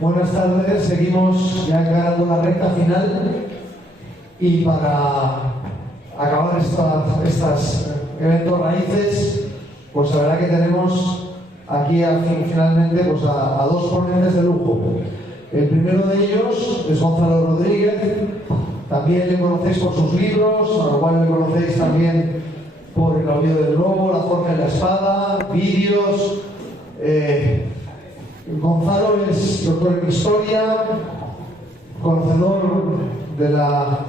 Buenas tardes, seguimos ya encarando la recta final y para acabar estos eventos raíces, pues la verdad que tenemos aquí finalmente pues a dos ponentes de lujo. El primero de ellos es Gonzalo Rodríguez, también le conocéis por sus libros, a lo cual le conocéis también por El Aullido del Lobo, La Forja y la Espada, vídeos. Gonzalo es doctor en Historia, conocedor de la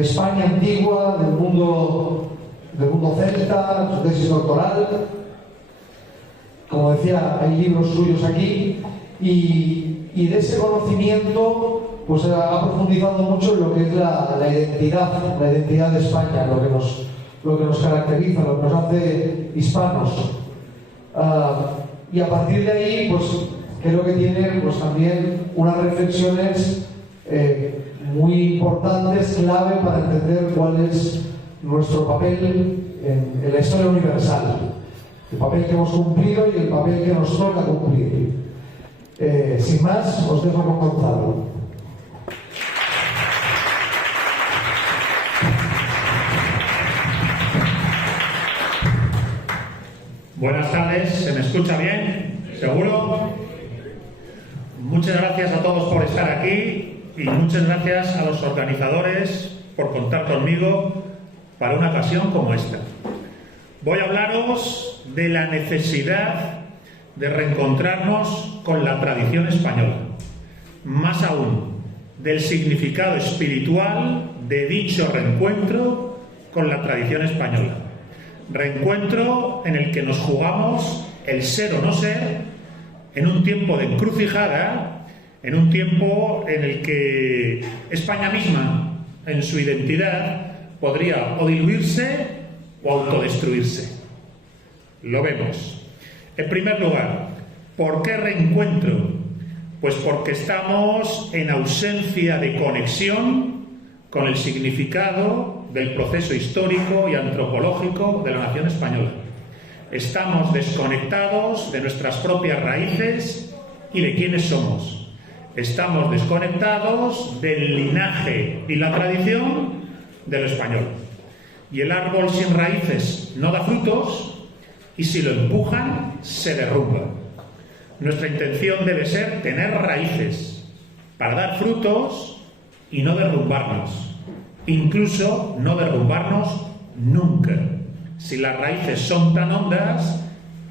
España antigua, del mundo celta, su tesis doctoral. Como decía, hay libros suyos aquí y de ese conocimiento pues ha profundizado mucho en lo que es la identidad de España, lo que nos caracteriza, lo que nos hace hispanos. Y a partir de ahí, pues creo que tiene pues también unas reflexiones muy importantes, clave para entender cuál es nuestro papel en la historia universal, el papel que hemos cumplido y el papel que nos toca cumplir. Sin más, os dejo con Gonzalo. Buenas tardes, ¿se me escucha bien? ¿Seguro? Muchas gracias a todos por estar aquí y muchas gracias a los organizadores por contar conmigo para una ocasión como esta. Voy a hablaros de la necesidad de reencontrarnos con la tradición española, más aún del significado espiritual de dicho reencuentro con la tradición española. Reencuentro en el que nos jugamos el ser o no ser en un tiempo de encrucijada, en un tiempo en el que España misma, en su identidad, podría o diluirse o autodestruirse. Lo vemos. En primer lugar, ¿por qué reencuentro? Pues porque estamos en ausencia de conexión con el significado del proceso histórico y antropológico de la nación española. Estamos desconectados de nuestras propias raíces y de quiénes somos. Estamos desconectados del linaje y la tradición de lo español. Y el árbol sin raíces no da frutos y si lo empujan se derrumba. Nuestra intención debe ser tener raíces para dar frutos y no derrumbarnos. Incluso no derrumbarnos nunca. Si las raíces son tan hondas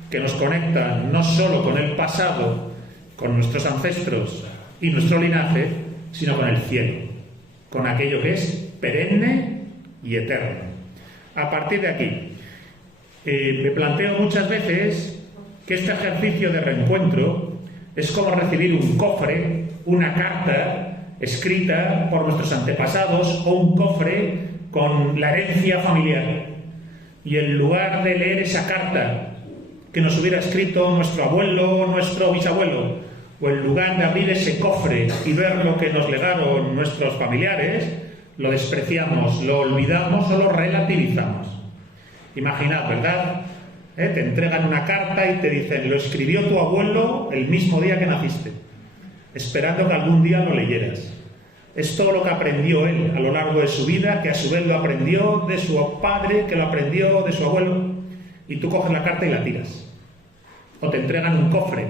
que nos conectan no solo con el pasado, con nuestros ancestros y nuestro linaje, sino con el cielo, con aquello que es perenne y eterno. A partir de aquí, me planteo muchas veces que este ejercicio de reencuentro es como recibir un cofre, una carta escrita por nuestros antepasados o un cofre con la herencia familiar. Y en lugar de leer esa carta que nos hubiera escrito nuestro abuelo o nuestro bisabuelo, o en lugar de abrir ese cofre y ver lo que nos legaron nuestros familiares, lo despreciamos, lo olvidamos o lo relativizamos. Imaginad, ¿verdad? Te entregan una carta y te dicen, lo escribió tu abuelo el mismo día que naciste, esperando que algún día lo leyeras. Es todo lo que aprendió él a lo largo de su vida, que a su vez lo aprendió de su padre, que lo aprendió de su abuelo, y tú coges la carta y la tiras. O te entregan un cofre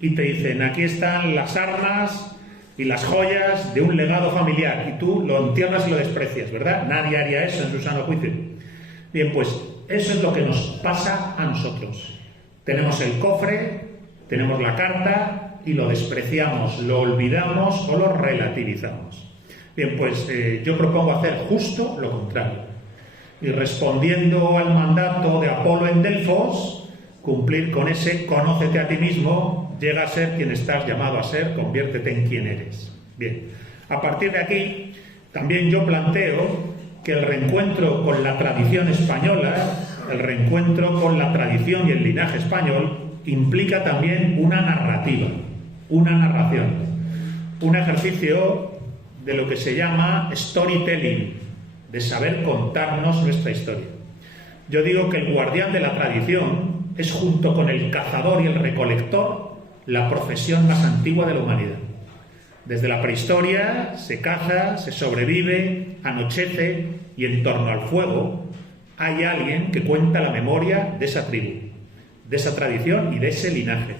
y te dicen, aquí están las armas y las joyas de un legado familiar, y tú lo entierras y lo desprecias, ¿verdad? Nadie haría eso en su sano juicio. Bien, pues eso es lo que nos pasa a nosotros. Tenemos el cofre, tenemos la carta y lo despreciamos, lo olvidamos o lo relativizamos. Bien, pues yo propongo hacer justo lo contrario. Y respondiendo al mandato de Apolo en Delfos, cumplir con ese conócete a ti mismo, llega a ser quien estás llamado a ser, conviértete en quien eres. Bien, a partir de aquí, también yo planteo que el reencuentro con la tradición española, el reencuentro con la tradición y el linaje español, implica también una narrativa, una narración, un ejercicio de lo que se llama storytelling, de saber contarnos nuestra historia. Yo digo que el guardián de la tradición es, junto con el cazador y el recolector, la profesión más antigua de la humanidad. Desde la prehistoria se caza, se sobrevive, anochece y en torno al fuego hay alguien que cuenta la memoria de esa tribu, de esa tradición y de ese linaje.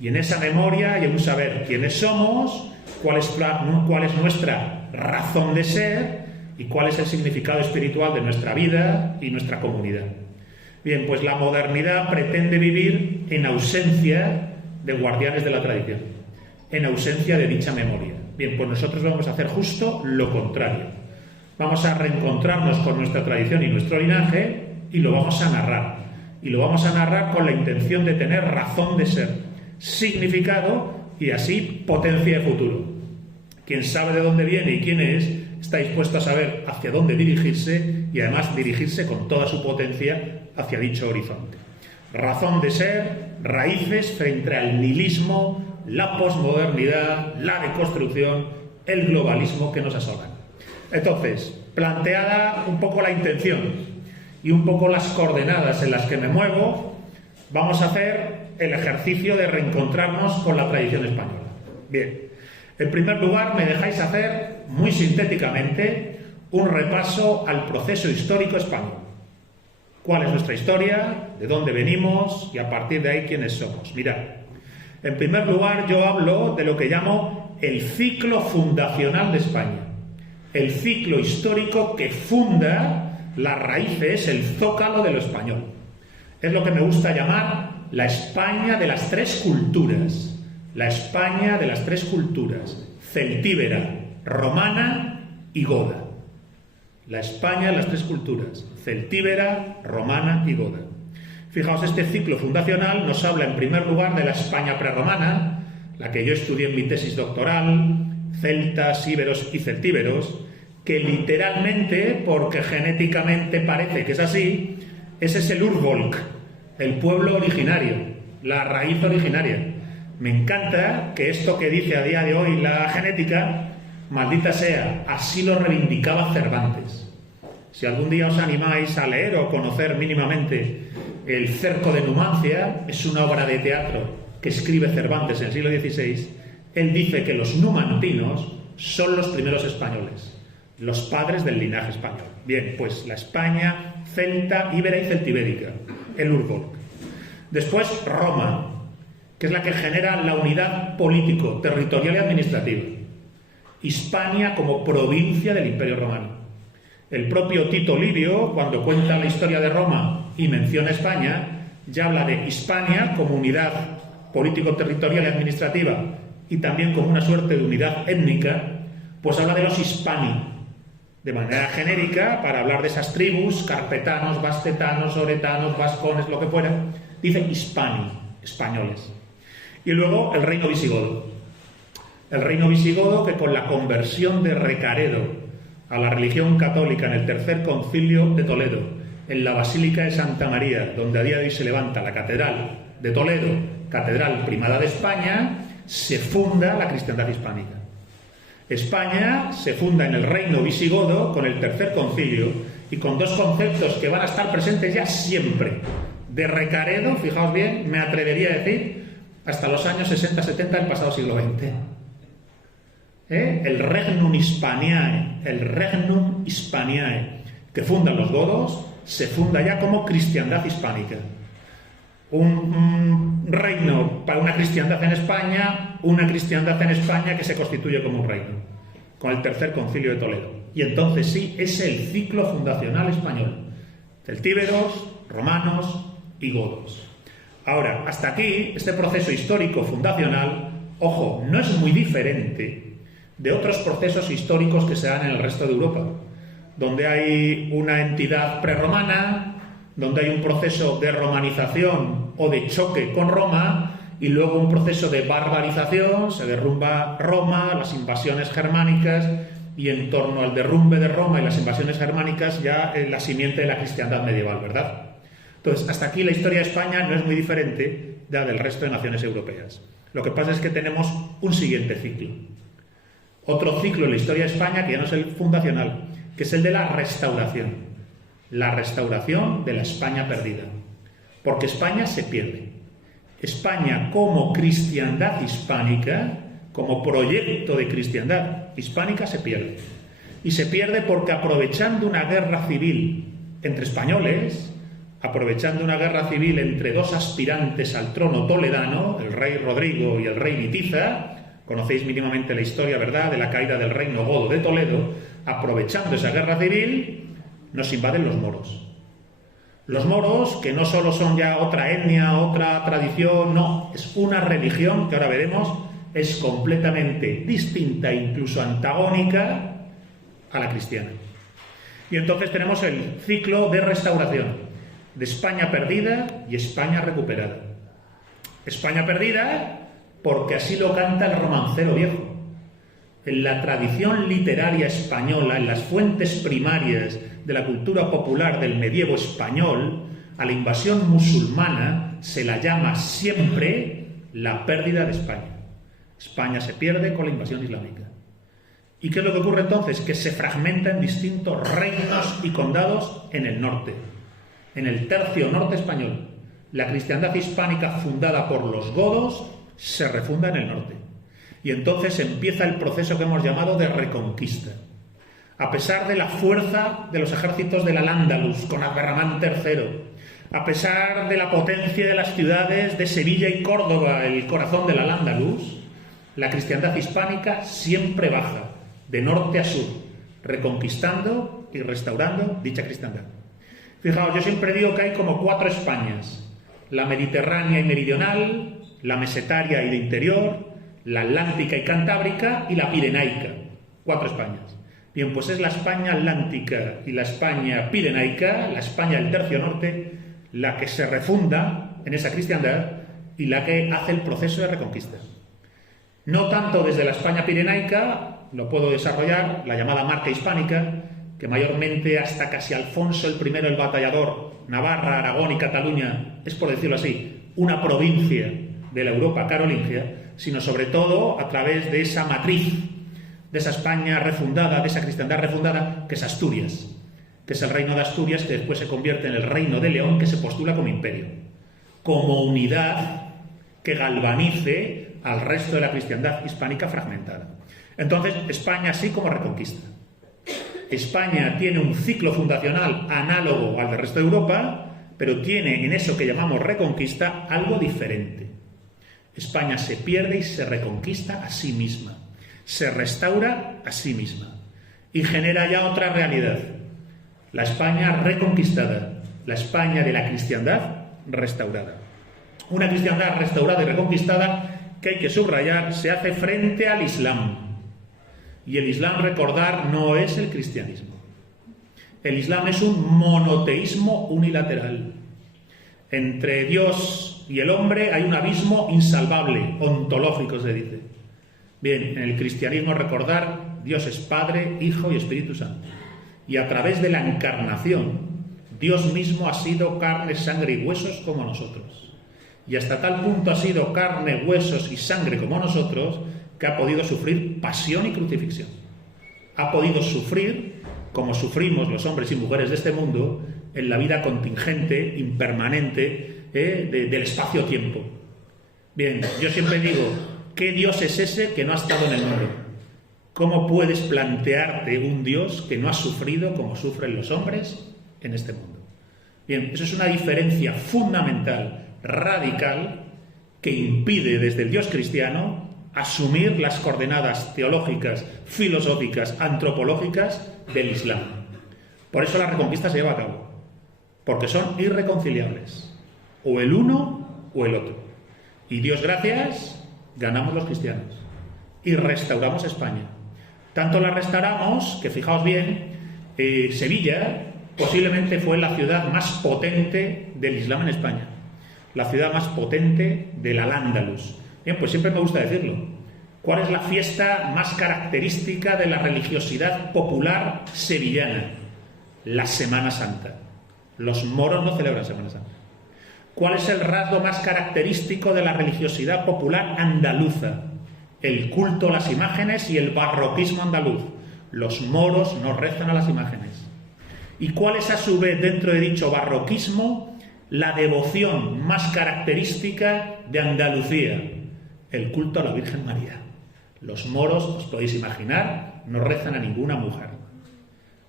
Y en esa memoria hay un saber quiénes somos, cuál es nuestra razón de ser y cuál es el significado espiritual de nuestra vida y nuestra comunidad. Bien, pues la modernidad pretende vivir en ausencia de guardianes de la tradición, en ausencia de dicha memoria. Bien, pues nosotros vamos a hacer justo lo contrario. Vamos a reencontrarnos con nuestra tradición y nuestro linaje y lo vamos a narrar. Y lo vamos a narrar con la intención de tener razón de ser, significado y así potencia de futuro. Quien sabe de dónde viene y quién es, está dispuesto a saber hacia dónde dirigirse y además dirigirse con toda su potencia hacia dicho horizonte. Razón de ser, raíces frente al nihilismo, la posmodernidad, la deconstrucción, el globalismo que nos asolan. Entonces, planteada un poco la intención y un poco las coordenadas en las que me muevo, vamos a hacer el ejercicio de reencontrarnos con la tradición española. Bien, en primer lugar me dejáis hacer muy sintéticamente un repaso al proceso histórico español. ¿Cuál es nuestra historia? ¿De dónde venimos? Y a partir de ahí, ¿quiénes somos? Mirad, en primer lugar yo hablo de lo que llamo el ciclo fundacional de España. El ciclo histórico que funda las raíces, el zócalo de lo español. Es lo que me gusta llamar la España de las tres culturas. La España de las tres culturas. Celtíbera, romana y goda. La España de las tres culturas. Celtíbera, romana y goda. Fijaos, este ciclo fundacional nos habla en primer lugar de la España prerromana, la que yo estudié en mi tesis doctoral, celtas, íberos y celtíberos, que literalmente, porque genéticamente parece que es así, ese es el Urvolk, el pueblo originario, la raíz originaria. Me encanta que esto que dice a día de hoy la genética, maldita sea, así lo reivindicaba Cervantes. Si algún día os animáis a leer o conocer mínimamente El cerco de Numancia, es una obra de teatro que escribe Cervantes en el siglo XVI. Él dice que los numantinos son los primeros españoles, los padres del linaje español. Bien, pues la España celta, íbera y celtibérica, el Urvolk. Después Roma, que es la que genera la unidad político, territorial y administrativa. Hispania como provincia del Imperio Romano. El propio Tito Livio, cuando cuenta la historia de Roma y menciona España, ya habla de Hispania como unidad político-territorial y administrativa y también como una suerte de unidad étnica, pues habla de los hispani, de manera genérica, para hablar de esas tribus, carpetanos, bastetanos, oretanos, vascones, lo que fuera, dice hispani, españoles. Y luego el reino visigodo. El reino visigodo que con la conversión de Recaredo a la religión católica en el Tercer Concilio de Toledo, en la Basílica de Santa María, donde a día de hoy se levanta la Catedral de Toledo, Catedral Primada de España, se funda la cristiandad hispánica. España se funda en el reino visigodo con el Tercer Concilio y con dos conceptos que van a estar presentes ya siempre. De Recaredo, fijaos bien, me atrevería a decir, hasta los años 60-70 del pasado siglo XX. El Regnum Hispaniae, que fundan los godos, se funda ya como cristiandad hispánica. Un reino para una cristiandad en España, una cristiandad en España que se constituye como un reino, con el Tercer Concilio de Toledo. Y entonces sí, es el ciclo fundacional español. Celtíberos, romanos y godos. Ahora, hasta aquí, este proceso histórico fundacional, ojo, no es muy diferente de otros procesos históricos que se dan en el resto de Europa, donde hay una entidad prerromana, donde hay un proceso de romanización o de choque con Roma, y luego un proceso de barbarización, se derrumba Roma, las invasiones germánicas, y en torno al derrumbe de Roma y las invasiones germánicas ya la simiente de la cristiandad medieval, ¿verdad? Entonces, hasta aquí la historia de España no es muy diferente de la del resto de naciones europeas. Lo que pasa es que tenemos un siguiente ciclo. Otro ciclo en la historia de España que ya no es el fundacional, que es el de la restauración. La restauración de la España perdida. Porque España se pierde. España como cristiandad hispánica como proyecto de cristiandad hispánica se pierde. Y se pierde porque aprovechando una guerra civil entre españoles, aprovechando una guerra civil entre dos aspirantes al trono toledano, el rey Rodrigo y el rey Witiza, conocéis mínimamente la historia, ¿verdad?, de la caída del reino godo de Toledo, aprovechando esa guerra civil, nos invaden los moros. Los moros, que no solo son ya otra etnia, otra tradición, no, es una religión que ahora veremos es completamente distinta, incluso antagónica a la cristiana. Y entonces tenemos el ciclo de restauración, de España perdida y España recuperada. España perdida porque así lo canta el romancero viejo. En la tradición literaria española, en las fuentes primarias de la cultura popular del medievo español, a la invasión musulmana se la llama siempre la pérdida de España. España se pierde con la invasión islámica. ¿Y qué es lo que ocurre entonces? Que se fragmenta en distintos reinos y condados en el norte. En el tercio norte español, la cristiandad hispánica fundada por los godos se refunda en el norte. Y entonces empieza el proceso que hemos llamado de reconquista. A pesar de la fuerza de los ejércitos del Al-Ándalus con Abderramán III, a pesar de la potencia de las ciudades de Sevilla y Córdoba, el corazón del Al-Ándalus, la cristiandad hispánica siempre baja de norte a sur, reconquistando y restaurando dicha cristiandad. Fijaos, yo siempre digo que hay como 4 Españas: la mediterránea y meridional, la mesetaria y de interior, la atlántica y cantábrica y la pirenaica. 4 Españas. Bien, pues es la España atlántica y la España pirenaica, la España del tercio norte, la que se refunda en esa cristiandad y la que hace el proceso de reconquista. No tanto desde la España pirenaica, lo puedo desarrollar, la llamada marca hispánica, que mayormente hasta casi Alfonso I el Batallador, Navarra, Aragón y Cataluña, es, por decirlo así, una provincia de la Europa carolingia, sino sobre todo a través de esa matriz, de esa España refundada, de esa cristiandad refundada, que es Asturias, que es el reino de Asturias, que después se convierte en el reino de León, que se postula como imperio, como unidad que galvanice al resto de la cristiandad hispánica fragmentada. Entonces, España así como reconquista. España tiene un ciclo fundacional análogo al del resto de Europa, pero tiene en eso que llamamos reconquista algo diferente. España se pierde y se reconquista a sí misma, se restaura a sí misma y genera ya otra realidad. La España reconquistada, la España de la cristiandad restaurada. Una cristiandad restaurada y reconquistada que hay que subrayar se hace frente al Islam. Y el Islam, recordar, no es el cristianismo. El Islam es un monoteísmo unilateral. Entre Dios y el hombre hay un abismo insalvable, ontológico se dice. Bien, en el cristianismo, recordar, Dios es Padre, Hijo y Espíritu Santo. Y a través de la encarnación, Dios mismo ha sido carne, sangre y huesos como nosotros. Y hasta tal punto ha sido carne, huesos y sangre como nosotros, que ha podido sufrir pasión y crucifixión. Ha podido sufrir, como sufrimos los hombres y mujeres de este mundo, en la vida contingente, impermanente, del espacio-tiempo. Bien, yo siempre digo, ¿qué Dios es ese que no ha estado en el mundo? ¿Cómo puedes plantearte un Dios que no ha sufrido como sufren los hombres en este mundo? Bien, eso es una diferencia fundamental, radical, que impide desde el Dios cristiano asumir las coordenadas teológicas, filosóficas, antropológicas del Islam. Por eso la reconquista se lleva a cabo, porque son irreconciliables, o el uno o el otro. Y Dios gracias, ganamos los cristianos y restauramos España. Tanto la restauramos que, fijaos bien, Sevilla posiblemente fue la ciudad más potente del Islam en España, la ciudad más potente del Al-Ándalus. Bien, pues siempre me gusta decirlo. ¿Cuál es la fiesta más característica de la religiosidad popular sevillana? La Semana Santa. Los moros no celebran Semana Santa. ¿Cuál es el rasgo más característico de la religiosidad popular andaluza? El culto a las imágenes y el barroquismo andaluz. Los moros no rezan a las imágenes. ¿Y cuál es a su vez, dentro de dicho barroquismo, la devoción más característica de Andalucía? El culto a la Virgen María. Los moros, os podéis imaginar, no rezan a ninguna mujer.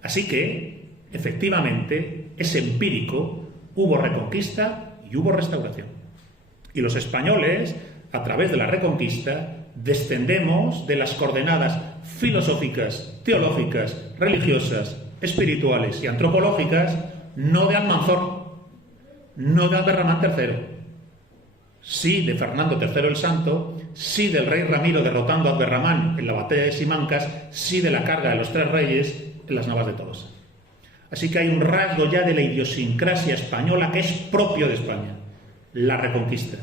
Así que, efectivamente, es empírico, hubo reconquista y hubo restauración. Y los españoles, a través de la reconquista, descendemos de las coordenadas filosóficas, teológicas, religiosas, espirituales y antropológicas, no de Almanzor, no de Abderramán III, sí de Fernando III el Santo, sí del rey Ramiro derrotando a Abderramán en la batalla de Simancas, sí de la carga de los tres reyes en las Navas de Tolosa. Así que hay un rasgo ya de la idiosincrasia española que es propio de España, la reconquista,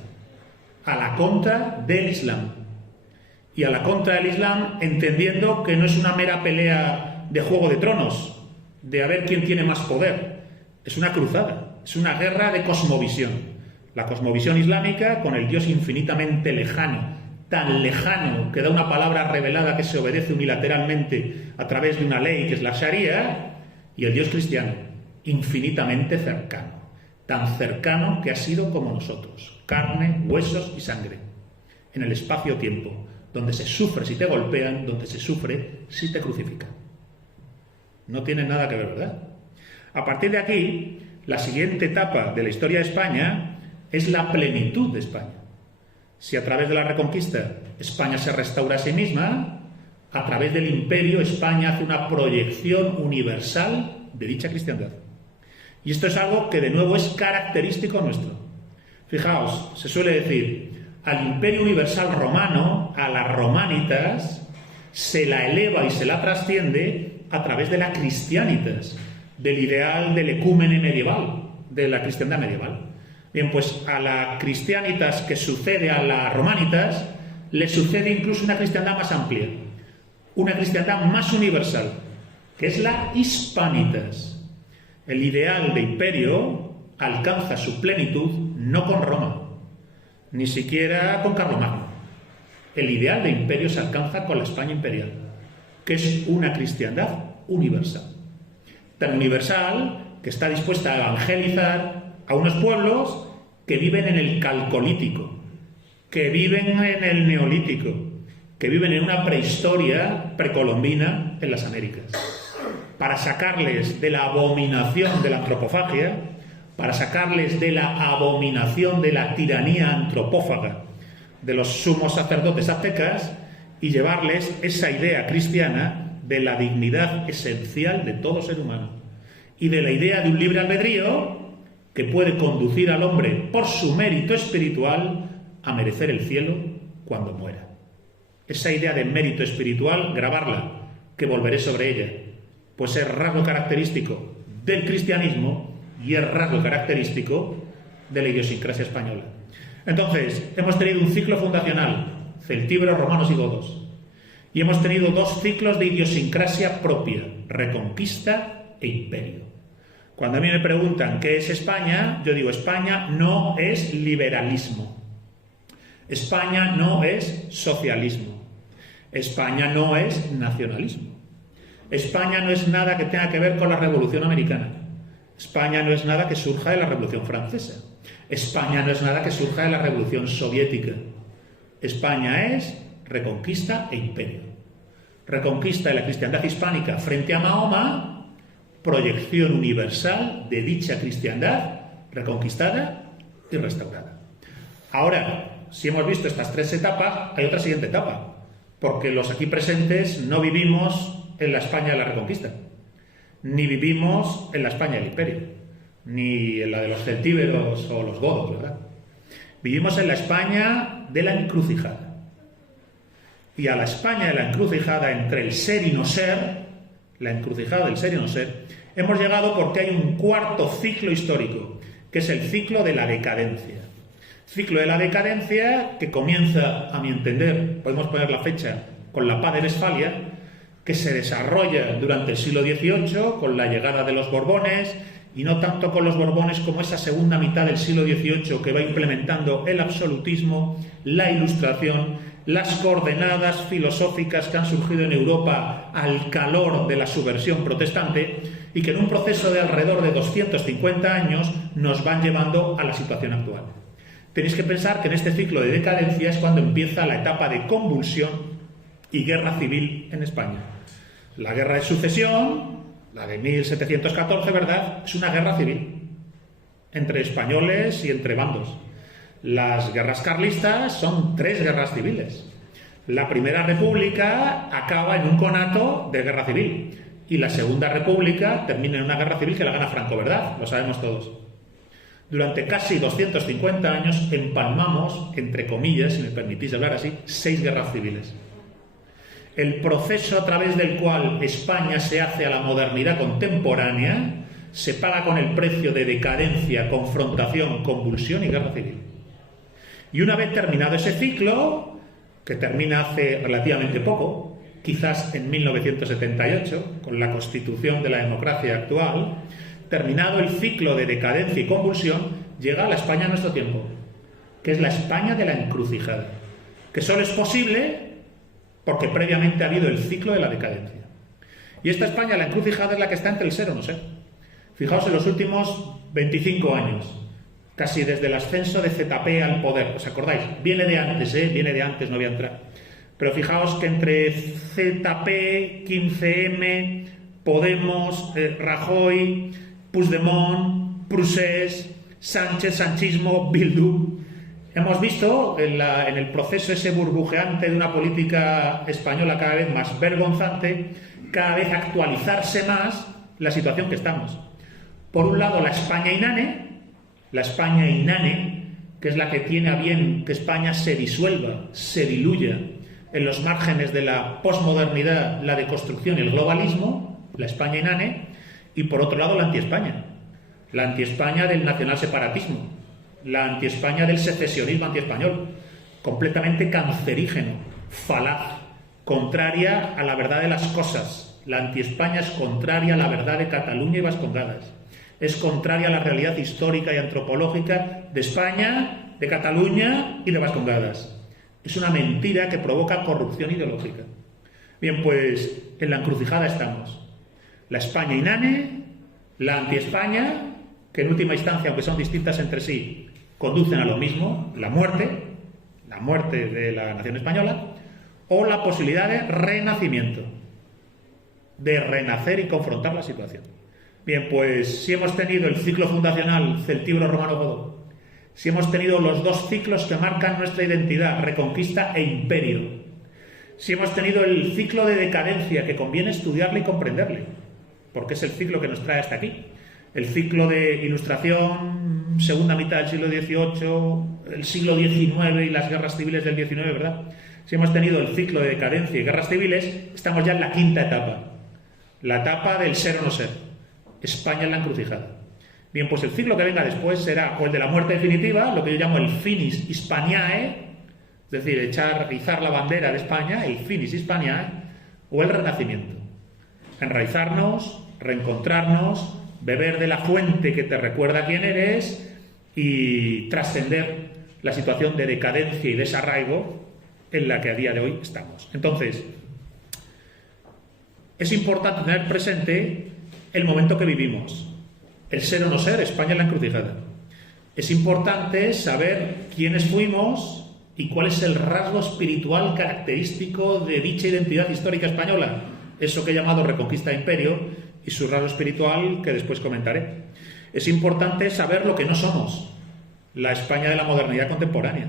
a la contra del Islam. Y a la contra del Islam entendiendo que no es una mera pelea de Juego de Tronos, de a ver quién tiene más poder. Es una cruzada, es una guerra de cosmovisión. La cosmovisión islámica con el Dios infinitamente lejano, tan lejano que da una palabra revelada que se obedece unilateralmente a través de una ley que es la Sharia, y el Dios cristiano, infinitamente cercano, tan cercano que ha sido como nosotros, carne, huesos y sangre, en el espacio-tiempo, donde se sufre si te golpean, donde se sufre si te crucifican. No tiene nada que ver, ¿verdad? A partir de aquí, la siguiente etapa de la historia de España es la plenitud de España. Si a través de la reconquista España se restaura a sí misma, a través del imperio España hace una proyección universal de dicha cristiandad. Y esto es algo que de nuevo es característico nuestro. Fijaos, se suele decir, al imperio universal romano, a las romanitas, se la eleva y se la trasciende a través de la cristianitas, del ideal del ecúmene medieval, de la cristiandad medieval. Bien, pues a la cristianitas que sucede a las romanitas, le sucede incluso una cristiandad más amplia, una cristiandad más universal, que es la hispanitas. El ideal de imperio alcanza su plenitud no con Roma, ni siquiera con Carlomagno. El ideal de imperio se alcanza con la España imperial, que es una cristiandad universal. Tan universal que está dispuesta a evangelizar a unos pueblos que viven en el calcolítico, que viven en el neolítico, que viven en una prehistoria precolombina en las Américas, para sacarles de la abominación de la antropofagia, para sacarles de la abominación de la tiranía antropófaga de los sumos sacerdotes aztecas y llevarles esa idea cristiana de la dignidad esencial de todo ser humano y de la idea de un libre albedrío que puede conducir al hombre por su mérito espiritual a merecer el cielo cuando muera. Esa idea de mérito espiritual, grabarla, que volveré sobre ella, pues es rasgo característico del cristianismo y es rasgo característico de la idiosincrasia española. Entonces, hemos tenido un ciclo fundacional, celtíberos, romanos y godos, y hemos tenido dos ciclos de idiosincrasia propia, reconquista e imperio. Cuando a mí me preguntan qué es España, yo digo, España no es liberalismo, España no es socialismo, España no es nacionalismo, España no es nada que tenga que ver con la Revolución Americana, España no es nada que surja de la Revolución Francesa, España no es nada que surja de la Revolución Soviética. España es reconquista e imperio. Reconquista de la cristiandad hispánica frente a Mahoma, proyección universal de dicha cristiandad reconquistada y restaurada. Ahora, si hemos visto estas tres etapas, hay otra siguiente etapa, porque los aquí presentes no vivimos en la España de la reconquista, ni vivimos en la España del imperio, ni en la de los celtíberos o los godos, ¿verdad? Vivimos en la España de la encrucijada. Y a la España de la encrucijada entre el ser y no ser, la encrucijada del ser y no ser, hemos llegado porque hay un cuarto ciclo histórico, que es el ciclo de la decadencia. Ciclo de la decadencia que comienza, a mi entender, podemos poner la fecha, con la paz de Westfalia, que se desarrolla durante el siglo XVIII con la llegada de los Borbones, y no tanto con los Borbones como esa segunda mitad del siglo XVIII que va implementando el absolutismo, la Ilustración, las coordenadas filosóficas que han surgido en Europa al calor de la subversión protestante y que en un proceso de alrededor de 250 años nos van llevando a la situación actual. Tenéis que pensar que en este ciclo de decadencia es cuando empieza la etapa de convulsión y guerra civil en España. La guerra de sucesión, la de 1714, ¿verdad?, es una guerra civil entre españoles y entre bandos. Las guerras carlistas son 3 guerras civiles. La Primera República acaba en un conato de guerra civil y la Segunda República termina en una guerra civil que la gana Franco, ¿verdad? Lo sabemos todos. Durante casi 250 años empalmamos, entre comillas, si me permitís hablar así, 6 guerras civiles. El proceso a través del cual España se hace a la modernidad contemporánea se paga con el precio de decadencia, confrontación, convulsión y guerra civil. Y una vez terminado ese ciclo, que termina hace relativamente poco, quizás en 1978, con la constitución de la democracia actual, terminado el ciclo de decadencia y convulsión, llega a la España de nuestro tiempo, que es la España de la encrucijada, que solo es posible porque previamente ha habido el ciclo de la decadencia. Y esta España, la encrucijada, es la que está entre el ser o no ser. Fijaos en los últimos 25 años, casi desde el ascenso de ZP al poder. ¿Os acordáis? Viene de antes, viene de antes, no voy a entrar. Pero fijaos que entre ZP, 15M, Podemos, Rajoy, Puigdemont, Procés, Sánchez, sanchismo, Bildu, hemos visto en el proceso ese burbujeante de una política española cada vez más vergonzante, cada vez actualizarse más la situación que estamos. Por un lado, la España inane, que es la que tiene a bien que España se disuelva, se diluya en los márgenes de la posmodernidad, la deconstrucción y el globalismo, la España inane, y por otro lado la anti-España del nacional-separatismo, la anti-España del secesionismo anti-español, completamente cancerígeno, falaz, contraria a la verdad de las cosas. La anti-España es contraria a la verdad de Cataluña y Vascongadas. Es contraria a la realidad histórica y antropológica de España, de Cataluña y de Vascongadas. Es una mentira que provoca corrupción ideológica. Bien, pues en la encrucijada estamos. La España inane, la anti-España, que en última instancia, aunque son distintas entre sí, conducen a lo mismo, la muerte de la nación española, o la posibilidad de renacimiento, de renacer y confrontar la situación. Bien, pues si hemos tenido el ciclo fundacional celtíbero-romano-godo, si hemos tenido los 2 ciclos que marcan nuestra identidad, reconquista e imperio, si hemos tenido el ciclo de decadencia, que conviene estudiarle y comprenderle, porque es el ciclo que nos trae hasta aquí, el ciclo de ilustración, segunda mitad del siglo XVIII, el siglo XIX y las guerras civiles del XIX, ¿verdad? Si hemos tenido el ciclo de decadencia y guerras civiles, estamos ya en la 5ª etapa, la etapa del ser o no ser, España en la encrucijada. Bien, pues el ciclo que venga después será o el de la muerte definitiva, lo que yo llamo el finis Hispaniae, es decir, izar la bandera de España, el finis Hispaniae, o el renacimiento. Enraizarnos, reencontrarnos, beber de la fuente que te recuerda quién eres y trascender la situación de decadencia y desarraigo en la que a día de hoy estamos. Entonces, es importante tener presente el momento que vivimos, el ser o no ser, España en la encrucijada. Es importante saber quiénes fuimos y cuál es el rasgo espiritual característico de dicha identidad histórica española, eso que he llamado reconquista de imperio, y su rasgo espiritual que después comentaré. Es importante saber lo que no somos, la España de la modernidad contemporánea.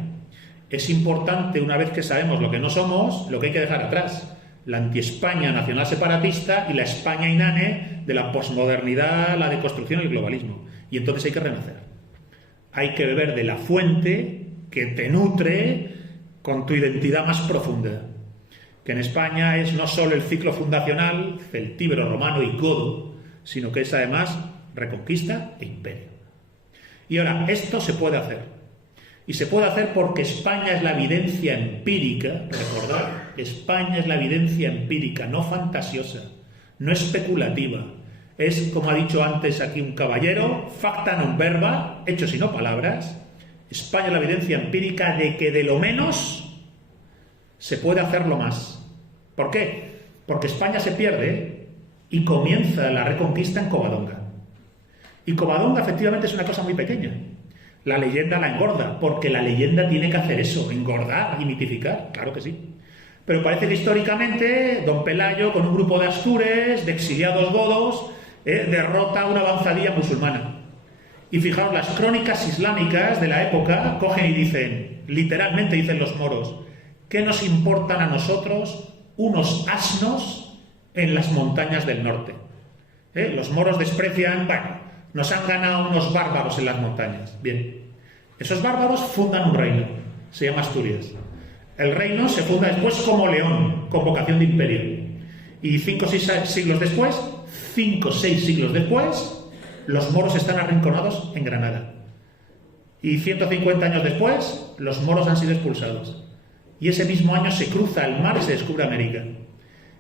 Es importante, una vez que sabemos lo que no somos, lo que hay que dejar atrás, la anti-España nacional separatista y la España inane de la posmodernidad, la deconstrucción y el globalismo. Y entonces hay que renacer. Hay que beber de la fuente que te nutre con tu identidad más profunda, que en España es no solo el ciclo fundacional, celtíbero, romano y godo, sino que es además reconquista e imperio. Y ahora, esto se puede hacer. Y se puede hacer porque España es la evidencia empírica, recordad, España es la evidencia empírica, no fantasiosa, no especulativa. Es, como ha dicho antes aquí un caballero, facta non verba, hechos y no palabras. España es la evidencia empírica de que de lo menos se puede hacer lo más. ¿Por qué? Porque España se pierde y comienza la reconquista en Covadonga. Y Covadonga efectivamente es una cosa muy pequeña. La leyenda la engorda, porque la leyenda tiene que hacer eso, engordar y mitificar, claro que sí. Pero parece que históricamente don Pelayo, con un grupo de astures, de exiliados godos, derrota una avanzadilla musulmana. Y fijaos, las crónicas islámicas de la época cogen y dicen, literalmente dicen los moros, ¿qué nos importan a nosotros unos asnos en las montañas del norte? Los moros desprecian, bueno, nos han ganado unos bárbaros en las montañas. Bien, esos bárbaros fundan un reino, se llama Asturias. El reino se funda después como León, con vocación de imperio. Y 5 o 6 siglos después, los moros están arrinconados en Granada. Y 150 años después, los moros han sido expulsados. Y ese mismo año se cruza el mar y se descubre América.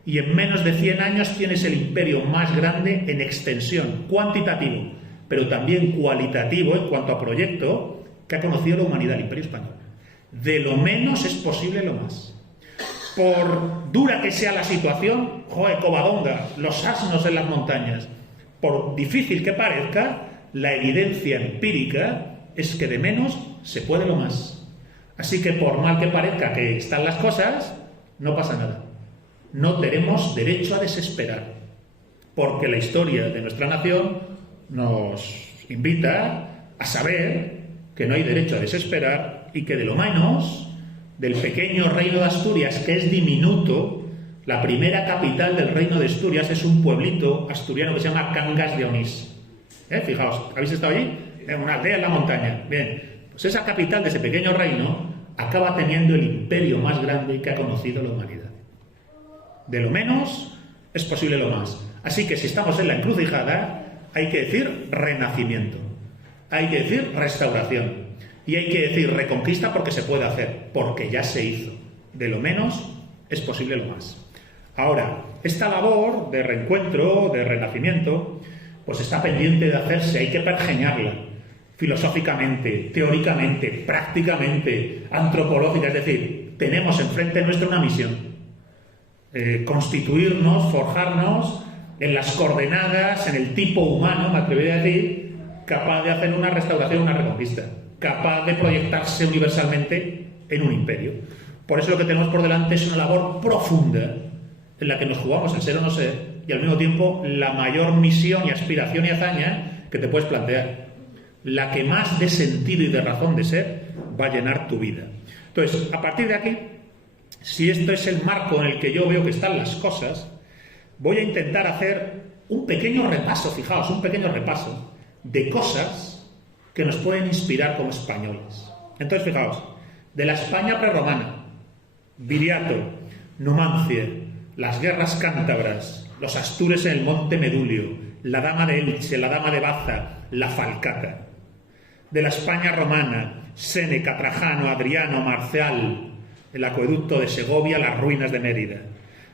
Y en menos de 100 años tienes el imperio más grande en extensión, cuantitativo, pero también cualitativo en cuanto a proyecto, que ha conocido la humanidad, el Imperio Español. De lo menos es posible lo más. Por dura que sea la situación, joder, Covadonga, los asnos en las montañas, por difícil que parezca, la evidencia empírica es que de menos se puede lo más. Así que por mal que parezca que están las cosas, no pasa nada. No tenemos derecho a desesperar, porque la historia de nuestra nación nos invita a saber que no hay derecho a desesperar y que de lo menos, del pequeño reino de Asturias, que es diminuto, la primera capital del reino de Asturias es un pueblito asturiano que se llama Cangas de Onís. Fijaos, ¿habéis estado allí? En una aldea en la montaña. Bien, pues esa capital de ese pequeño reino acaba teniendo el imperio más grande que ha conocido la humanidad. De lo menos es posible lo más. Así que si estamos en la encrucijada, hay que decir renacimiento, hay que decir restauración y hay que decir reconquista, porque se puede hacer, porque ya se hizo. De lo menos es posible lo más. Ahora, esta labor de reencuentro, de renacimiento, pues está pendiente de hacerse, hay que pergeñarla filosóficamente, teóricamente, prácticamente, antropológica, es decir, tenemos enfrente nuestra una misión. Constituirnos, forjarnos en las coordenadas, en el tipo humano, me atrevería a decir, capaz de hacer una restauración, una reconquista, capaz de proyectarse universalmente en un imperio. Por eso lo que tenemos por delante es una labor profunda en la que nos jugamos el ser o no ser, y al mismo tiempo la mayor misión y aspiración y hazaña que te puedes plantear, la que más de sentido y de razón de ser va a llenar tu vida. Entonces, a partir de aquí, si esto es el marco en el que yo veo que están las cosas, voy a intentar hacer un pequeño repaso, fijaos, un pequeño repaso de cosas que nos pueden inspirar como españoles. Entonces, fijaos, de la España prerromana, Viriato, Numancia, las guerras cántabras, los astures en el monte Medulio, la dama de Elche, la dama de Baza, la Falcata. De la España romana, Séneca, Trajano, Adriano, Marcial, el acueducto de Segovia, las ruinas de Mérida.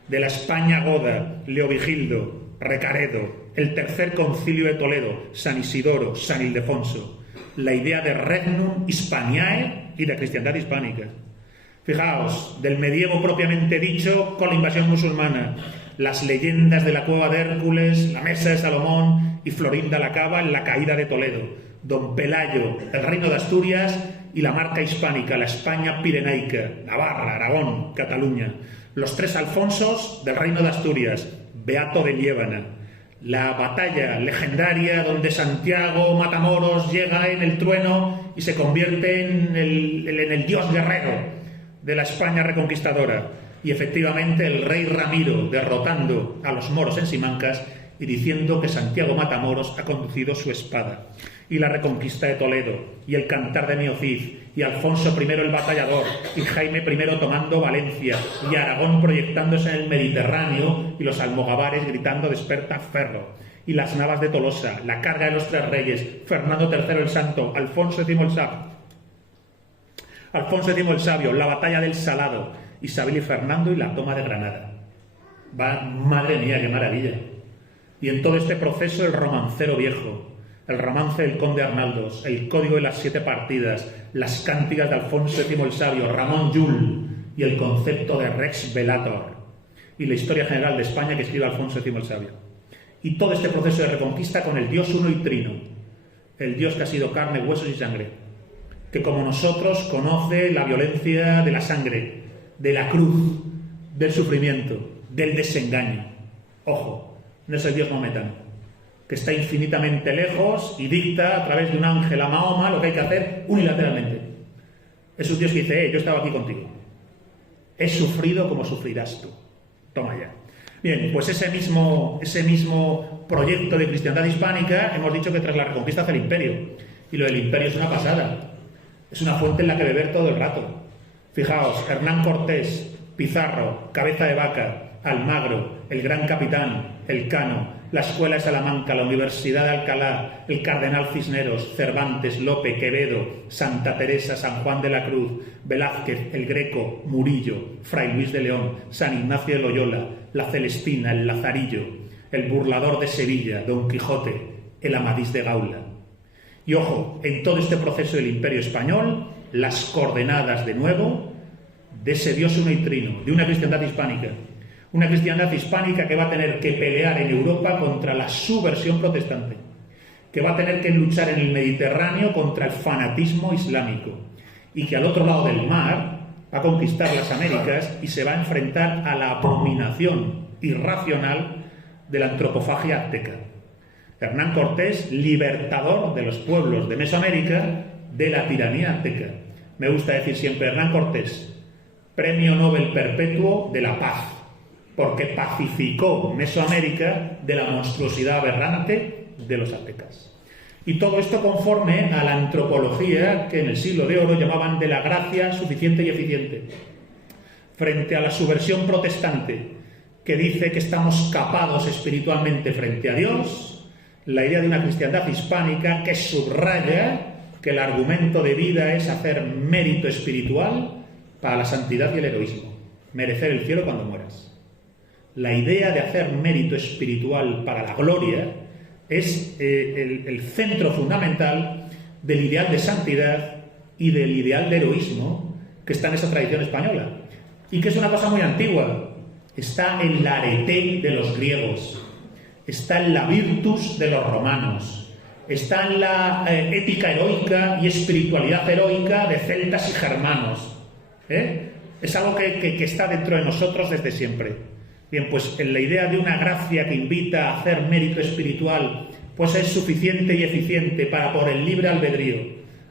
De la España goda, Leovigildo, Recaredo, el tercer concilio de Toledo, San Isidoro, San Ildefonso, la idea de Regnum Hispaniae y de cristiandad hispánica. Fijaos, del medievo propiamente dicho, con la invasión musulmana, las leyendas de la cueva de Hércules, la mesa de Salomón y Florinda la Cava en la caída de Toledo, don Pelayo, el reino de Asturias y la marca hispánica, la España pirenaica, Navarra, Aragón, Cataluña, los tres Alfonsos del reino de Asturias, Beato de Liébana, la batalla legendaria donde Santiago Matamoros llega en el trueno y se convierte en el dios guerrero de la España reconquistadora, y efectivamente el rey Ramiro derrotando a los moros en Simancas y diciendo que Santiago Matamoros ha conducido su espada, y la reconquista de Toledo, y el cantar de Miocid, y Alfonso I el batallador, y Jaime I tomando Valencia, y Aragón proyectándose en el Mediterráneo, y los almogávares gritando desperta Ferro, y las navas de Tolosa, la carga de los tres reyes, Fernando III el Santo, Alfonso X el Sabio, la batalla del Salado, Isabel y Fernando y la toma de Granada. Madre mía, qué maravilla. Y en todo este proceso el romancero viejo, el romance del conde Arnaldos, el código de las 7 partidas, las cántigas de Alfonso X el Sabio, Ramón Llull y el concepto de Rex Velator y la historia general de España que escribe Alfonso X el Sabio. Y todo este proceso de reconquista con el Dios uno y trino, el Dios que ha sido carne, huesos y sangre, que como nosotros conoce la violencia de la sangre, de la cruz, del sufrimiento, del desengaño. Ojo, no es el Dios maometano, que está infinitamente lejos y dicta a través de un ángel a Mahoma lo que hay que hacer unilateralmente. Es un Dios que dice, yo estaba aquí contigo. He sufrido como sufrirás tú. Toma ya. Bien, pues ese mismo proyecto de cristiandad hispánica, hemos dicho que tras la reconquista hace el imperio. Y lo del imperio es una pasada. Es una fuente en la que beber todo el rato. Fijaos, Hernán Cortés, Pizarro, Cabeza de Vaca, Almagro, el Gran Capitán, Elcano, la Escuela de Salamanca, la Universidad de Alcalá, el Cardenal Cisneros, Cervantes, Lope, Quevedo, Santa Teresa, San Juan de la Cruz, Velázquez, el Greco, Murillo, Fray Luis de León, San Ignacio de Loyola, la Celestina, el Lazarillo, el Burlador de Sevilla, Don Quijote, el Amadís de Gaula. Y ojo, en todo este proceso del Imperio Español, las coordenadas de nuevo de ese Dios uno y trino, de una cristiandad hispánica. Una cristiandad hispánica que va a tener que pelear en Europa contra la subversión protestante, que va a tener que luchar en el Mediterráneo contra el fanatismo islámico y que al otro lado del mar va a conquistar las Américas y se va a enfrentar a la abominación irracional de la antropofagia azteca. Hernán Cortés, libertador de los pueblos de Mesoamérica de la tiranía azteca. Me gusta decir siempre Hernán Cortés, Premio Nobel Perpetuo de la Paz, porque pacificó Mesoamérica de la monstruosidad aberrante de los aztecas. Y todo esto conforme a la antropología que en el siglo de oro llamaban de la gracia suficiente y eficiente. Frente a la subversión protestante que dice que estamos capados espiritualmente frente a Dios, la idea de una cristiandad hispánica que subraya que el argumento de vida es hacer mérito espiritual para la santidad y el heroísmo, merecer el cielo cuando mueras. La idea de hacer mérito espiritual para la gloria es el centro fundamental del ideal de santidad y del ideal de heroísmo que está en esa tradición española y que es una cosa muy antigua. Está en la arete de los griegos, está en la virtus de los romanos, está en la ética heroica y espiritualidad heroica de celtas y germanos. Es algo que está dentro de nosotros desde siempre. Bien, pues en la idea de una gracia que invita a hacer mérito espiritual, pues es suficiente y eficiente para, por el libre albedrío,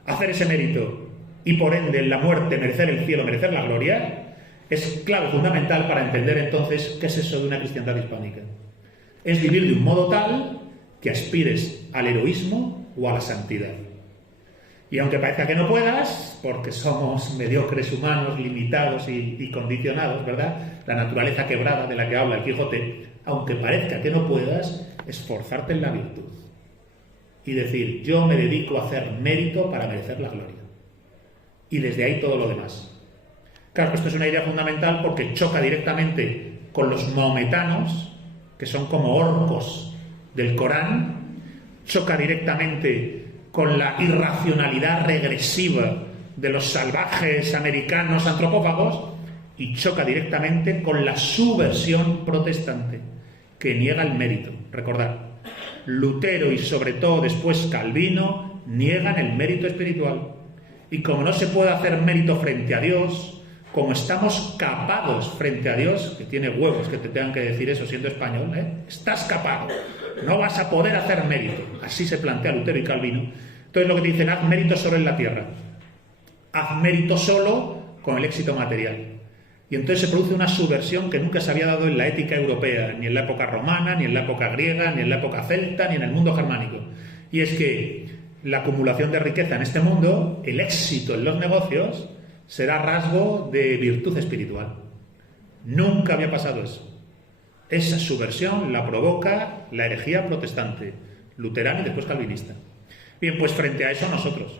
hacer ese mérito y por ende en la muerte merecer el cielo, merecer la gloria, es clave fundamental para entender entonces qué es eso de una cristiandad hispánica. Es vivir de un modo tal que aspires al heroísmo o a la santidad. Y aunque parezca que no puedas, porque somos mediocres humanos, limitados y condicionados, ¿verdad? La naturaleza quebrada de la que habla el Quijote, aunque parezca que no puedas, esforzarte en la virtud. Y decir, yo me dedico a hacer mérito para merecer la gloria. Y desde ahí todo lo demás. Claro, esto es una idea fundamental porque choca directamente con los maometanos, que son como orcos del Corán, choca directamente con la irracionalidad regresiva de los salvajes americanos antropófagos y choca directamente con la subversión protestante, que niega el mérito. Recordad, Lutero y sobre todo después Calvino niegan el mérito espiritual. Y como no se puede hacer mérito frente a Dios, como estamos capados frente a Dios, que tiene huevos que te tengan que decir eso siendo español, estás capado, no vas a poder hacer mérito. Así se plantea Lutero y Calvino. Entonces lo que te dicen, haz mérito solo en la tierra, haz mérito solo con el éxito material. Y entonces se produce una subversión que nunca se había dado en la ética europea, ni en la época romana, ni en la época griega, ni en la época celta, ni en el mundo germánico. Y es que la acumulación de riqueza en este mundo, el éxito en los negocios, será rasgo de virtud espiritual. Nunca había pasado eso. Esa subversión la provoca la herejía protestante, luterana y después calvinista. Bien, pues frente a eso nosotros,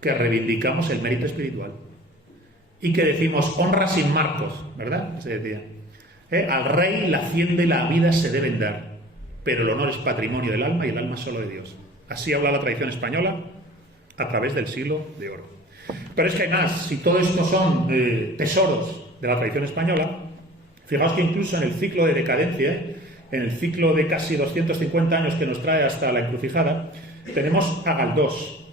que reivindicamos el mérito espiritual y que decimos honra sin marcos, ¿verdad? Se decía. Al rey la hacienda y la vida se deben dar, pero el honor es patrimonio del alma y el alma solo de Dios. Así habla la tradición española a través del siglo de oro. Pero es que hay más. Si todo esto son tesoros de la tradición española, fijaos que incluso en el ciclo de decadencia, en el ciclo de casi 250 años que nos trae hasta la encrucijada, tenemos a Galdós,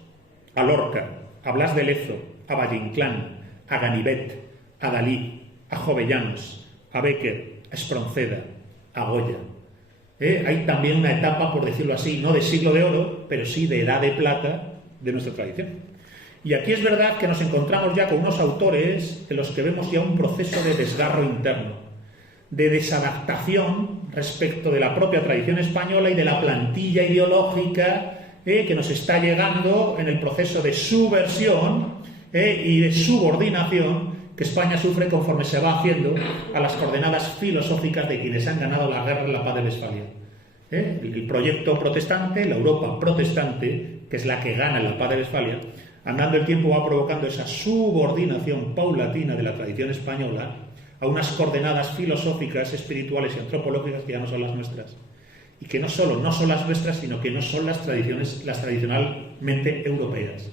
a Lorca, a Blas de Lezo, a Valle Inclán, a Ganivet, a Dalí, a Jovellanos, a Bécquer, a Espronceda, a Goya. Hay también una etapa, por decirlo así, no de siglo de oro, pero sí de edad de plata de nuestra tradición. Y aquí es verdad que nos encontramos ya con unos autores en los que vemos ya un proceso de desgarro interno, de desadaptación respecto de la propia tradición española y de la plantilla ideológica que nos está llegando en el proceso de subversión y de subordinación que España sufre conforme se va haciendo a las coordenadas filosóficas de quienes han ganado la guerra en la paz de Westfalia. El proyecto protestante, la Europa protestante, que es la que gana en la paz de Westfalia, andando el tiempo va provocando esa subordinación paulatina de la tradición española a unas coordenadas filosóficas, espirituales y antropológicas que ya no son las nuestras. Y que no solo no son las nuestras, sino que no son las tradicionalmente europeas.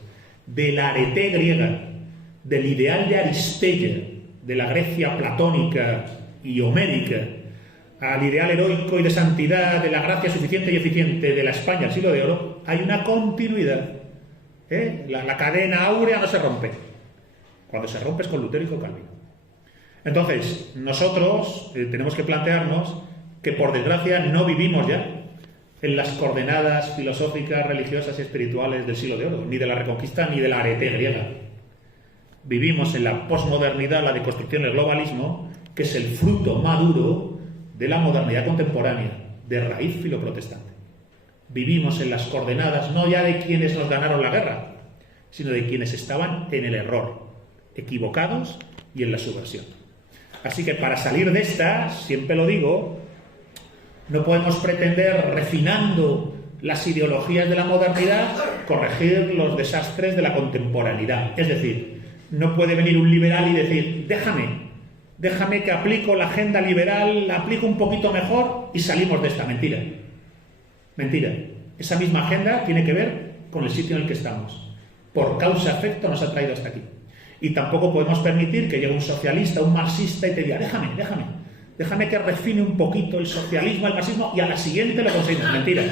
De la arete griega, del ideal de Aristeia, de la Grecia platónica y homérica, al ideal heroico y de santidad, de la gracia suficiente y eficiente de la España del siglo de oro, hay una continuidad. La cadena áurea no se rompe. Cuando se rompe es con Lutero y con Calvino. Entonces, nosotros tenemos que plantearnos que, por desgracia, no vivimos ya en las coordenadas filosóficas, religiosas y espirituales del siglo de oro, ni de la Reconquista ni de la arete griega. Vivimos en la posmodernidad, la deconstrucción del globalismo, que es el fruto maduro de la modernidad contemporánea, de raíz filoprotestante. Vivimos en las coordenadas no ya de quienes nos ganaron la guerra, sino de quienes estaban en el error, equivocados y en la subversión. Así que para salir de esta, siempre lo digo, no podemos pretender, refinando las ideologías de la modernidad, corregir los desastres de la contemporaneidad. Es decir, no puede venir un liberal y decir, déjame que aplico la agenda liberal, la aplico un poquito mejor y salimos de esta. Mentira. Mentira. Esa misma agenda tiene que ver con el sitio en el que estamos. Por causa-efecto nos ha traído hasta aquí. Y tampoco podemos permitir que llegue un socialista, un marxista y te diga, déjame que refine un poquito el socialismo, el marxismo y a la siguiente lo conseguimos. Mentira.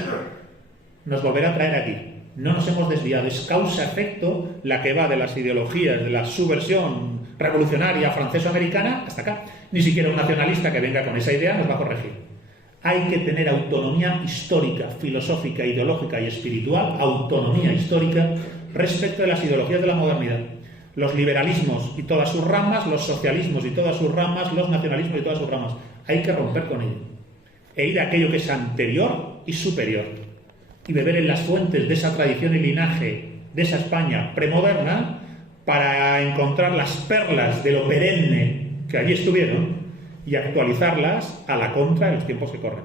Nos volverá a traer aquí. No nos hemos desviado. Es causa-efecto la que va de las ideologías, de la subversión revolucionaria francesa-americana hasta acá. Ni siquiera un nacionalista que venga con esa idea nos va a corregir. Hay que tener autonomía histórica, filosófica, ideológica y espiritual, autonomía histórica respecto de las ideologías de la modernidad. Los liberalismos y todas sus ramas, los socialismos y todas sus ramas, los nacionalismos y todas sus ramas. Hay que romper con ello. E ir a aquello que es anterior y superior. Y beber en las fuentes de esa tradición y linaje de esa España premoderna para encontrar las perlas de lo perenne que allí estuvieron y actualizarlas a la contra de los tiempos que corren.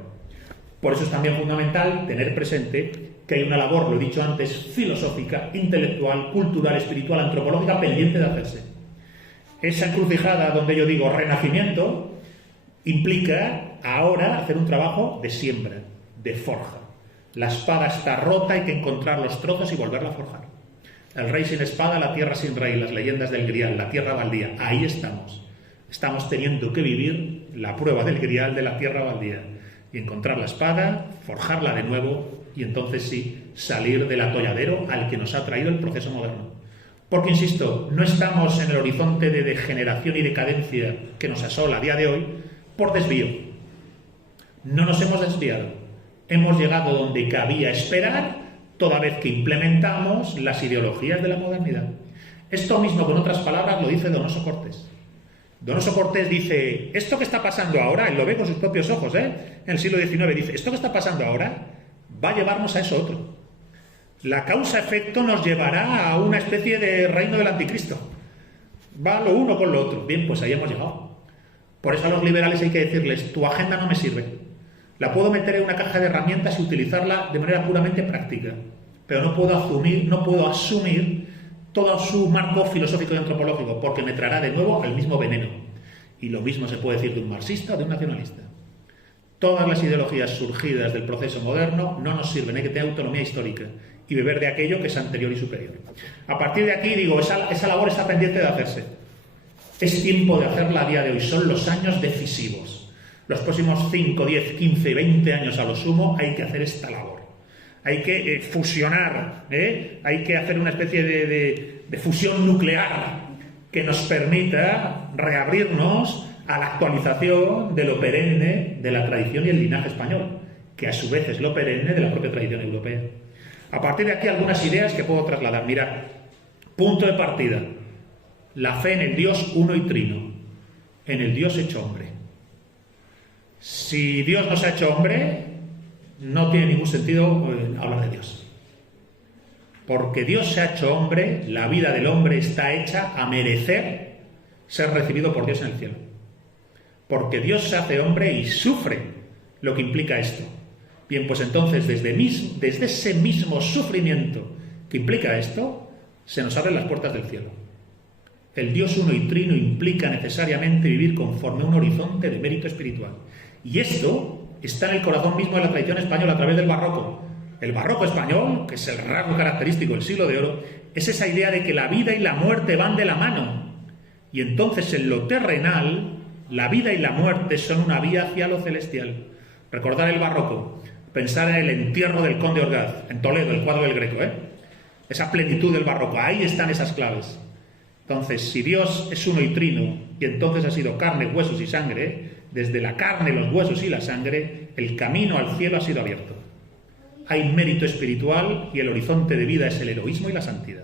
Por eso es también fundamental tener presente que hay una labor, lo he dicho antes, filosófica, intelectual, cultural, espiritual, antropológica pendiente de hacerse. Esa encrucijada donde yo digo renacimiento implica ahora hacer un trabajo de siembra, de forja. La espada está rota, hay que encontrar los trozos y volverla a forjar. El rey sin espada, la tierra sin rey, las leyendas del Grial, la tierra baldía, ahí estamos. Estamos teniendo que vivir la prueba del Grial de la tierra baldía y encontrar la espada, forjarla de nuevo y entonces sí, salir del atolladero al que nos ha traído el proceso moderno. Porque, insisto, no estamos en el horizonte de degeneración y decadencia que nos asola a día de hoy por desvío. No nos hemos desviado. Hemos llegado donde cabía esperar toda vez que implementamos las ideologías de la modernidad. Esto mismo, con otras palabras, lo dice Donoso Cortés. Donoso Cortés dice, esto que está pasando ahora, él lo ve con sus propios ojos, en el siglo XIX, dice, esto que está pasando ahora va a llevarnos a eso otro. La causa-efecto nos llevará a una especie de reino del anticristo. Va lo uno con lo otro. Bien, pues ahí hemos llegado. Por eso a los liberales hay que decirles, tu agenda no me sirve. La puedo meter en una caja de herramientas y utilizarla de manera puramente práctica. Pero no puedo asumir todo su marco filosófico y antropológico, porque me traerá de nuevo el mismo veneno. Y lo mismo se puede decir de un marxista o de un nacionalista. Todas las ideologías surgidas del proceso moderno no nos sirven, hay que tener autonomía histórica y beber de aquello que es anterior y superior. A partir de aquí, digo, esa labor está pendiente de hacerse. Es tiempo de hacerla a día de hoy, son los años decisivos. Los próximos 5, 10, 15, 20 años a lo sumo hay que hacer esta labor. Hay que fusionar, hay que hacer una especie de fusión nuclear que nos permita reabrirnos a la actualización de lo perenne de la tradición y el linaje español, que a su vez es lo perenne de la propia tradición europea. A partir de aquí algunas ideas que puedo trasladar. Mirad, punto de partida, la fe en el Dios uno y trino, en el Dios hecho hombre. Si Dios no se ha hecho hombre, no tiene ningún sentido hablar de Dios. Porque Dios se ha hecho hombre, la vida del hombre está hecha a merecer ser recibido por Dios en el cielo. Porque Dios se hace hombre y sufre lo que implica esto. Bien, pues entonces desde ese mismo sufrimiento que implica esto, se nos abren las puertas del cielo. El Dios uno y trino implica necesariamente vivir conforme a un horizonte de mérito espiritual. Y esto está en el corazón mismo de la tradición española a través del barroco. El barroco español, que es el rasgo característico del siglo de oro, es esa idea de que la vida y la muerte van de la mano. Y entonces en lo terrenal, la vida y la muerte son una vía hacia lo celestial. Recordar el barroco, pensar en el entierro del conde Orgaz, en Toledo, el cuadro del Greco, esa plenitud del barroco, ahí están esas claves. Entonces, si Dios es uno y trino, y entonces ha sido carne, huesos y sangre, desde la carne, los huesos y la sangre, el camino al cielo ha sido abierto. Hay mérito espiritual y el horizonte de vida es el heroísmo y la santidad.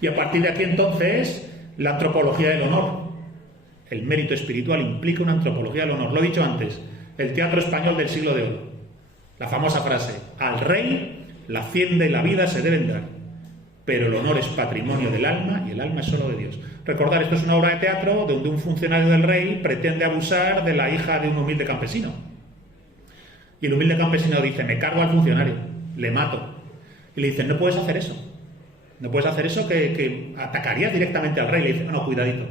Y a partir de aquí entonces, la antropología del honor. El mérito espiritual implica una antropología del honor. Lo he dicho antes, el teatro español del siglo de oro. La famosa frase, al rey la hacienda y la vida se deben dar, pero el honor es patrimonio del alma y el alma es solo de Dios. Recordar, esto es una obra de teatro donde un funcionario del rey pretende abusar de la hija de un humilde campesino. Y el humilde campesino dice, me cargo al funcionario, le mato. Y le dicen, no puedes hacer eso. No puedes hacer eso que atacarías directamente al rey. Le dice, no, cuidadito.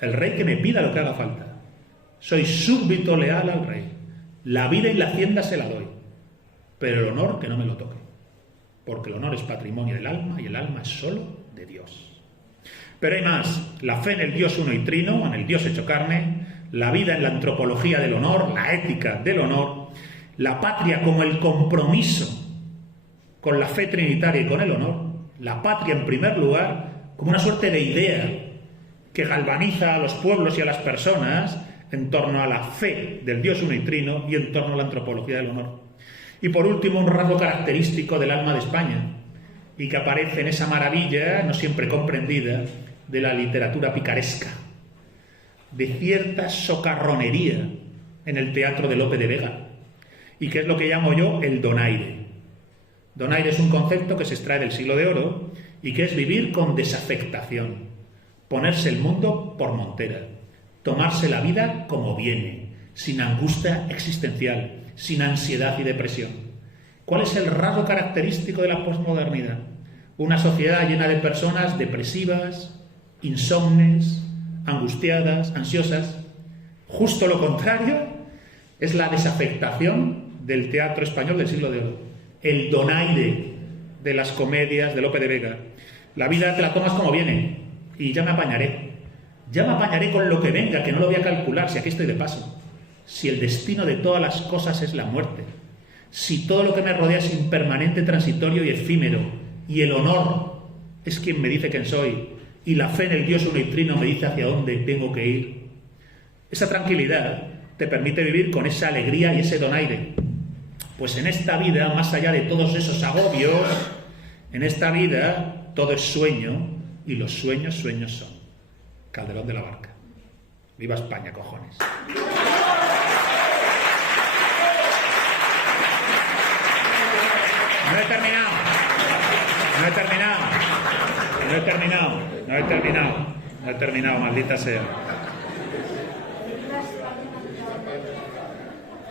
El rey que me pida lo que haga falta. Soy súbdito leal al rey. La vida y la hacienda se la doy. Pero el honor que no me lo toque. Porque el honor es patrimonio del alma y el alma es solo de Dios. Pero hay más. La fe en el Dios uno y trino, en el Dios hecho carne, la vida en la antropología del honor, la ética del honor, la patria como el compromiso con la fe trinitaria y con el honor, la patria en primer lugar como una suerte de idea que galvaniza a los pueblos y a las personas en torno a la fe del Dios uno y trino y en torno a la antropología del honor. Y por último, un rasgo característico del alma de España y que aparece en esa maravilla, no siempre comprendida, de la literatura picaresca, de cierta socarronería en el teatro de Lope de Vega, y que es lo que llamo yo el donaire. Donaire es un concepto que se extrae del siglo de oro y que es vivir con desafectación, ponerse el mundo por montera, tomarse la vida como viene, sin angustia existencial, sin ansiedad y depresión. ¿Cuál es el rasgo característico de la posmodernidad? Una sociedad llena de personas depresivas, insomnes, angustiadas, ansiosas. Justo lo contrario es la desafectación del teatro español del siglo de oro, el donaire de las comedias de Lope de Vega. La vida te la tomas como viene y ya me apañaré con lo que venga, que no lo voy a calcular, si aquí estoy de paso, si el destino de todas las cosas es la muerte, si todo lo que me rodea es impermanente, transitorio y efímero, y el honor es quien me dice quién soy, y la fe en el Dios uno y trino me dice hacia dónde tengo que ir. Esa tranquilidad te permite vivir con esa alegría y ese donaire. Pues en esta vida, más allá de todos esos agobios, en esta vida todo es sueño y los sueños, sueños son. Calderón de la Barca. ¡Viva España, cojones! No he terminado, maldita sea.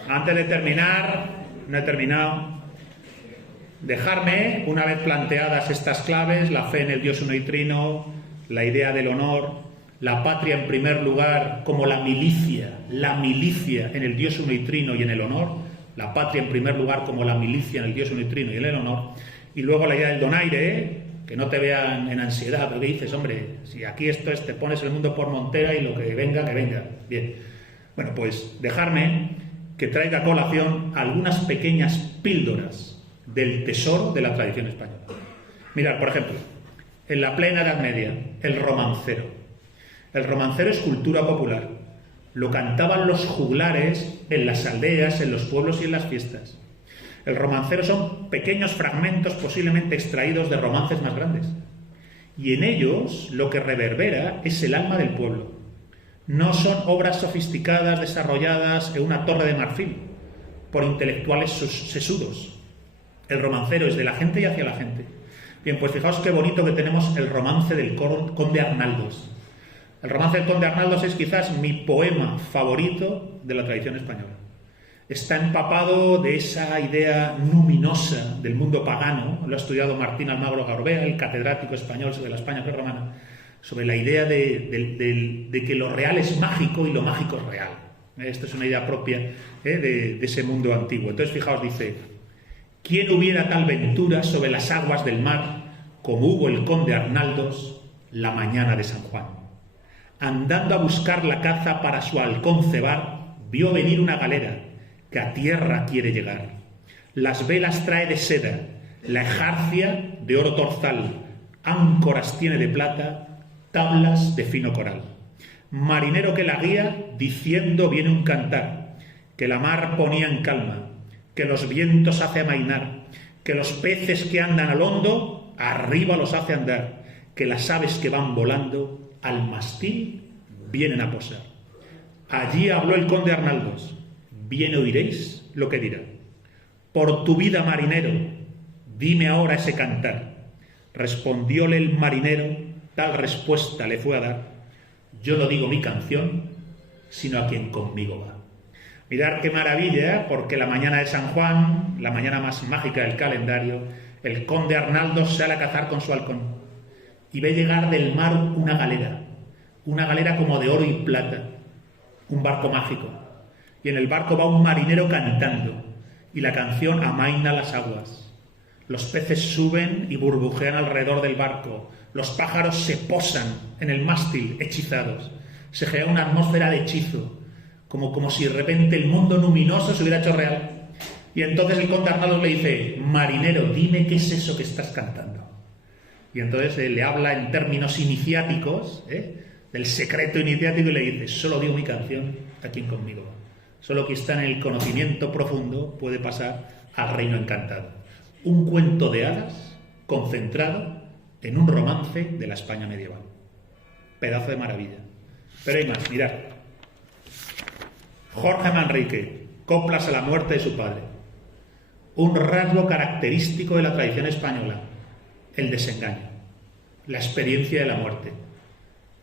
Antes de terminar, no he terminado. Dejarme, una vez planteadas estas claves, la fe en el Dios uno y trino, la idea del honor, la patria en primer lugar como la milicia en el Dios uno y trino y en el honor, la patria en primer lugar como la milicia en el Dios uno y trino y en el honor, y luego la idea del donaire, que no te vean en ansiedad, porque dices, hombre, si aquí esto es, te pones el mundo por montera y lo que venga, que venga. Bien. Bueno, pues dejarme que traiga a colación algunas pequeñas píldoras del tesoro de la tradición española. Mirad, por ejemplo, en la plena Edad Media, el romancero. El romancero es cultura popular. lo cantaban los juglares en las aldeas, en los pueblos y en las fiestas. El romancero son pequeños fragmentos posiblemente extraídos de romances más grandes. Y en ellos lo que reverbera es el alma del pueblo. No son obras sofisticadas desarrolladas en una torre de marfil por intelectuales sesudos. El romancero es de la gente y hacia la gente. Bien, pues fijaos qué bonito que tenemos el romance del conde Arnaldos. El romance del conde Arnaldos es quizás mi poema favorito de la tradición española. Está empapado de esa idea luminosa del mundo pagano, lo ha estudiado Martín Almagro Gorbea, el catedrático español sobre la España prerromana, sobre la idea de que lo real es mágico y lo mágico es real. Esta es una idea propia de ese mundo antiguo. Entonces, fijaos, dice: ¿quién hubiera tal ventura sobre las aguas del mar como hubo el conde Arnaldos la mañana de San Juan? Andando a buscar la caza para su halcón cebar, vio venir una galera que a tierra quiere llegar. Las velas trae de seda, la ejarcia de oro torzal, áncoras tiene de plata, tablas de fino coral. Marinero que la guía, diciendo viene un cantar, que la mar ponía en calma, que los vientos hace amainar, que los peces que andan al hondo, arriba los hace andar, que las aves que van volando, al mastil vienen a posar. Allí habló el conde Arnaldos: bien oiréis lo que dirá. Por tu vida, marinero, dime ahora ese cantar. Respondióle el marinero, tal respuesta le fue a dar: yo no digo mi canción, sino a quien conmigo va. Mirad qué maravilla, porque la mañana de San Juan, la mañana más mágica del calendario, el conde Arnaldos sale a cazar con su halcón y ve llegar del mar una galera como de oro y plata, un barco mágico. Y en el barco va un marinero cantando, y la canción amaina las aguas. Los peces suben y burbujean alrededor del barco, los pájaros se posan en el mástil hechizados, se crea una atmósfera de hechizo, como si de repente el mundo luminoso se hubiera hecho real. Y entonces el conde Arnaldos le dice: marinero, dime qué es eso que estás cantando. Y entonces le habla en términos iniciáticos, del secreto iniciático, y le dice: solo digo mi canción a quien conmigo va. Solo que está en el conocimiento profundo puede pasar al reino encantado. Un cuento de hadas concentrado en un romance de la España medieval. Pedazo de maravilla. Pero hay más, mirad. Jorge Manrique, coplas a la muerte de su padre. Un rasgo característico de la tradición española: el desengaño, la experiencia de la muerte.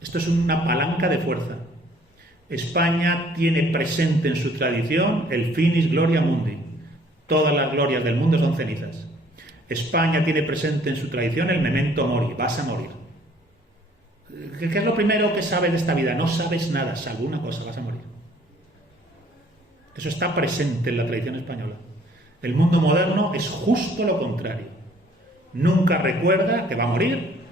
Esto es una palanca de fuerza. España tiene presente en su tradición el finis gloria mundi. Todas las glorias del mundo son cenizas. España tiene presente en su tradición el memento mori, vas a morir. ¿Qué es lo primero que sabes de esta vida? No sabes nada, salvo una cosa: vas a morir. Eso está presente en la tradición española. El mundo moderno es justo lo contrario. Nunca recuerda que va a morir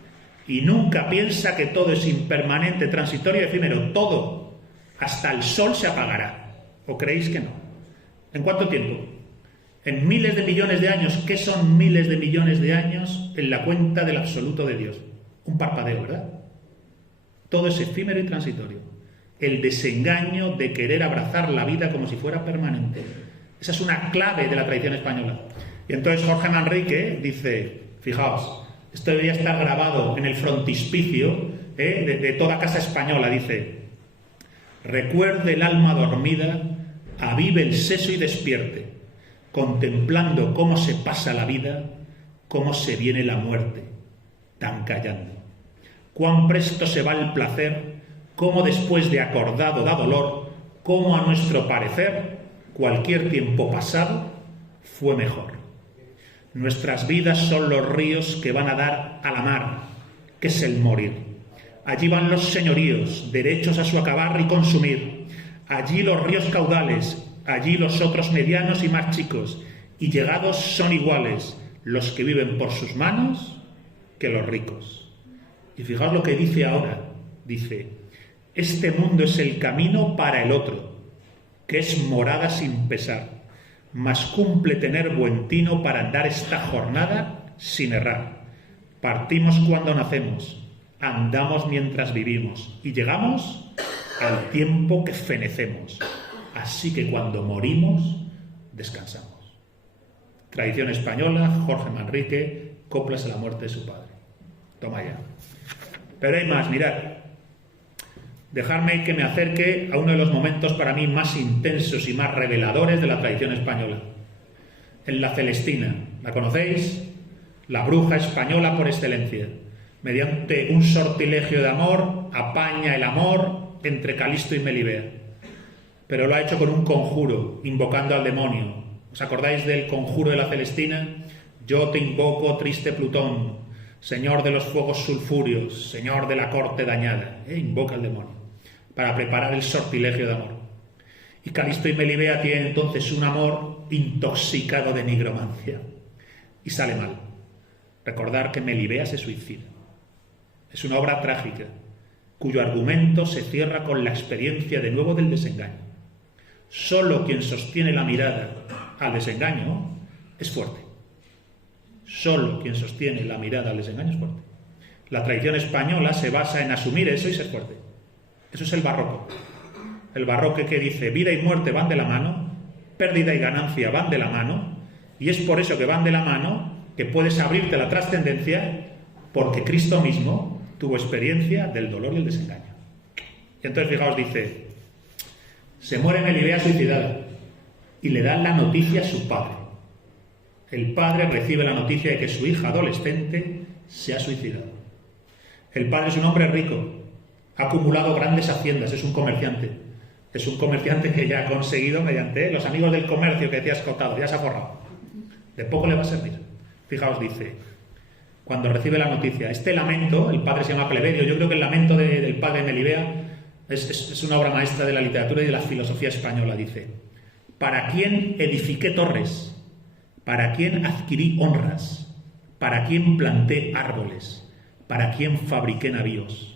y nunca piensa que todo es impermanente, transitorio y efímero. Todo, hasta el sol, se apagará. ¿O creéis que no? ¿En cuánto tiempo? En miles de millones de años. ¿Qué son miles de millones de años en la cuenta del absoluto de Dios? Un parpadeo, ¿verdad? Todo es efímero y transitorio. El desengaño de querer abrazar la vida como si fuera permanente. Esa es una clave de la tradición española. Y entonces Jorge Manrique dice: fijaos, esto debería estar grabado en el frontispicio de toda casa española. Dice: recuerde el alma dormida, avive el seso y despierte, contemplando cómo se pasa la vida, cómo se viene la muerte, tan callando. Cuán presto se va el placer, cómo después de acordado da dolor, cómo a nuestro parecer cualquier tiempo pasado fue mejor. Nuestras vidas son los ríos que van a dar a la mar, que es el morir. Allí van los señoríos, derechos a su acabar y consumir. Allí los ríos caudales, allí los otros medianos y más chicos, y llegados son iguales los que viven por sus manos que los ricos. Y fijaos lo que dice ahora. Dice: este mundo es el camino para el otro, que es morada sin pesar, mas cumple tener buen tino para andar esta jornada sin errar. Partimos cuando nacemos, andamos mientras vivimos, y llegamos al tiempo que fenecemos. Así que cuando morimos, descansamos. Tradición española, Jorge Manrique, coplas a la muerte de su padre. Toma ya. Pero hay más, mirad. Dejadme que me acerque a uno de los momentos para mí más intensos y más reveladores de la tradición española. En la Celestina, ¿la conocéis? La bruja española por excelencia. Mediante un sortilegio de amor, apaña el amor entre Calisto y Melibea. Pero lo ha hecho con un conjuro, invocando al demonio. ¿Os acordáis del conjuro de la Celestina? Yo te invoco, triste Plutón, señor de los fuegos sulfúreos, señor de la corte dañada. Invoca al demonio para preparar el sortilegio de amor. Y Calisto y Melibea tienen entonces un amor intoxicado de nigromancia. Y sale mal. Recordar que Melibea se suicida. Es una obra trágica, cuyo argumento se cierra con la experiencia de nuevo del desengaño. Solo quien sostiene la mirada al desengaño es fuerte. Solo quien sostiene la mirada al desengaño es fuerte. La tradición española se basa en asumir eso y ser fuerte. Eso es el barroco. El barroco que dice vida y muerte van de la mano, pérdida y ganancia van de la mano, y es por eso que van de la mano que puedes abrirte a la trascendencia, porque Cristo mismo tuvo experiencia del dolor y el desengaño. Y entonces, fijaos, dice, se muere Melibea suicidada y le dan la noticia a su padre. El padre recibe la noticia de que su hija adolescente se ha suicidado. El padre es un hombre rico, ha acumulado grandes haciendas, es un comerciante. Es un comerciante que ya ha conseguido, mediante los amigos del comercio que decía Escotado, ya se ha forrado. De poco le va a servir. Fijaos, dice, cuando recibe la noticia, este lamento, el padre se llama Pleberio, yo creo que el lamento del padre de Melibea es una obra maestra de la literatura y de la filosofía española, dice, ¿para quién edifiqué torres? ¿Para quién adquirí honras? ¿Para quién planté árboles? ¿Para quién fabriqué navíos?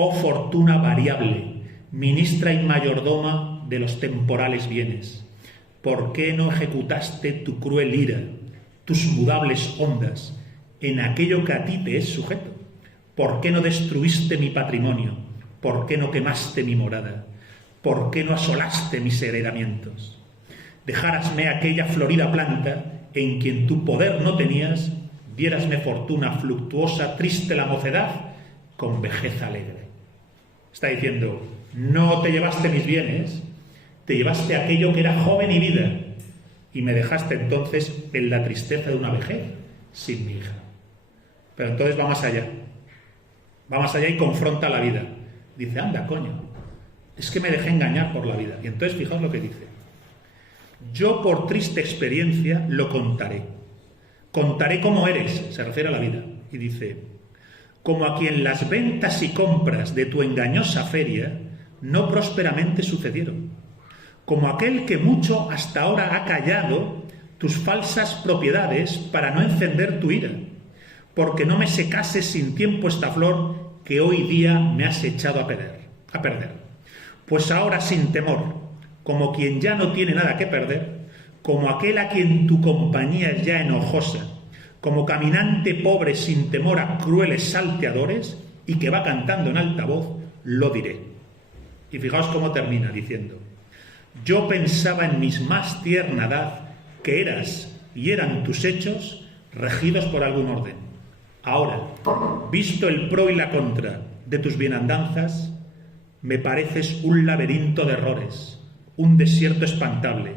Oh fortuna variable, ministra y mayordoma de los temporales bienes, ¿por qué no ejecutaste tu cruel ira, tus mudables ondas, en aquello que a ti te es sujeto? ¿Por qué no destruiste mi patrimonio? ¿Por qué no quemaste mi morada? ¿Por qué no asolaste mis heredamientos? Dejárasme aquella florida planta en quien tu poder no tenías, diérasme fortuna fluctuosa, triste la mocedad, con vejez alegre. Está diciendo, no te llevaste mis bienes, te llevaste aquello que era joven y vida, y me dejaste entonces en la tristeza de una vejez sin mi hija. Pero entonces va más allá y confronta la vida. Dice, anda, coño, es que me dejé engañar por la vida. Y entonces fijaos lo que dice. Yo por triste experiencia lo contaré. Contaré cómo eres, se refiere a la vida. Y dice, como a quien las ventas y compras de tu engañosa feria no prósperamente sucedieron. Como aquel que mucho hasta ahora ha callado tus falsas propiedades para no encender tu ira, porque no me secase sin tiempo esta flor que hoy día me has echado a perder. Pues ahora sin temor, como quien ya no tiene nada que perder, como aquel a quien tu compañía es ya enojosa, como caminante pobre sin temor a crueles salteadores y que va cantando en alta voz, lo diré. Y fijaos cómo termina diciendo, yo pensaba en mis más tierna edad que eras y eran tus hechos regidos por algún orden. Ahora, visto el pro y la contra de tus bienandanzas, me pareces un laberinto de errores, un desierto espantable,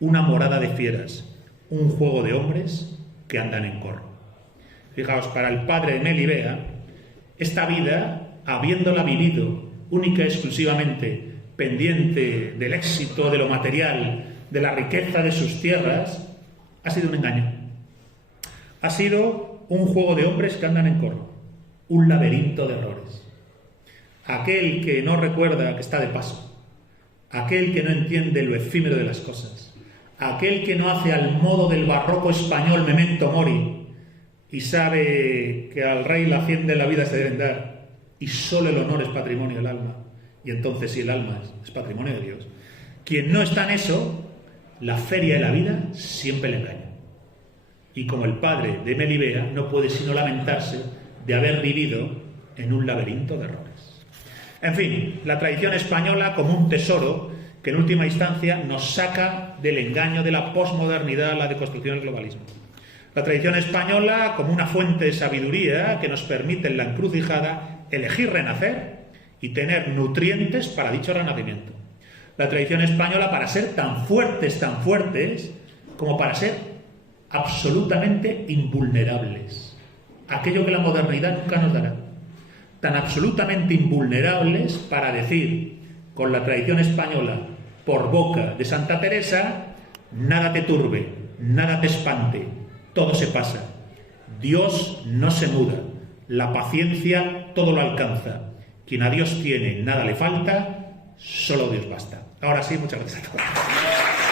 una morada de fieras, un juego de hombres que andan en corro. Fijaos, para el padre de Melibea, esta vida, habiéndola vivido única y exclusivamente pendiente del éxito, de lo material, de la riqueza de sus tierras, ha sido un engaño. Ha sido un juego de hombres que andan en corro, un laberinto de errores. Aquel que no recuerda que está de paso, aquel que no entiende lo efímero de las cosas, aquel que no hace al modo del barroco español memento mori y sabe que al rey la hacienda y la vida se deben dar y solo el honor es patrimonio del alma, y entonces si el alma es patrimonio de Dios, quien no está en eso, la feria de la vida siempre le engaña. Y como el padre de Melibea no puede sino lamentarse de haber vivido en un laberinto de errores. En fin, la tradición española como un tesoro que en última instancia nos saca del engaño de la posmodernidad, la deconstrucción del globalismo. La tradición española como una fuente de sabiduría que nos permite en la encrucijada elegir renacer y tener nutrientes para dicho renacimiento. La tradición española para ser tan fuertes como para ser absolutamente invulnerables. Aquello que la modernidad nunca nos dará. Tan absolutamente invulnerables para decir, con la tradición española, por boca de Santa Teresa, nada te turbe, nada te espante, todo se pasa. Dios no se muda, la paciencia todo lo alcanza. Quien a Dios tiene, nada le falta, solo Dios basta. Ahora sí, muchas gracias a todos.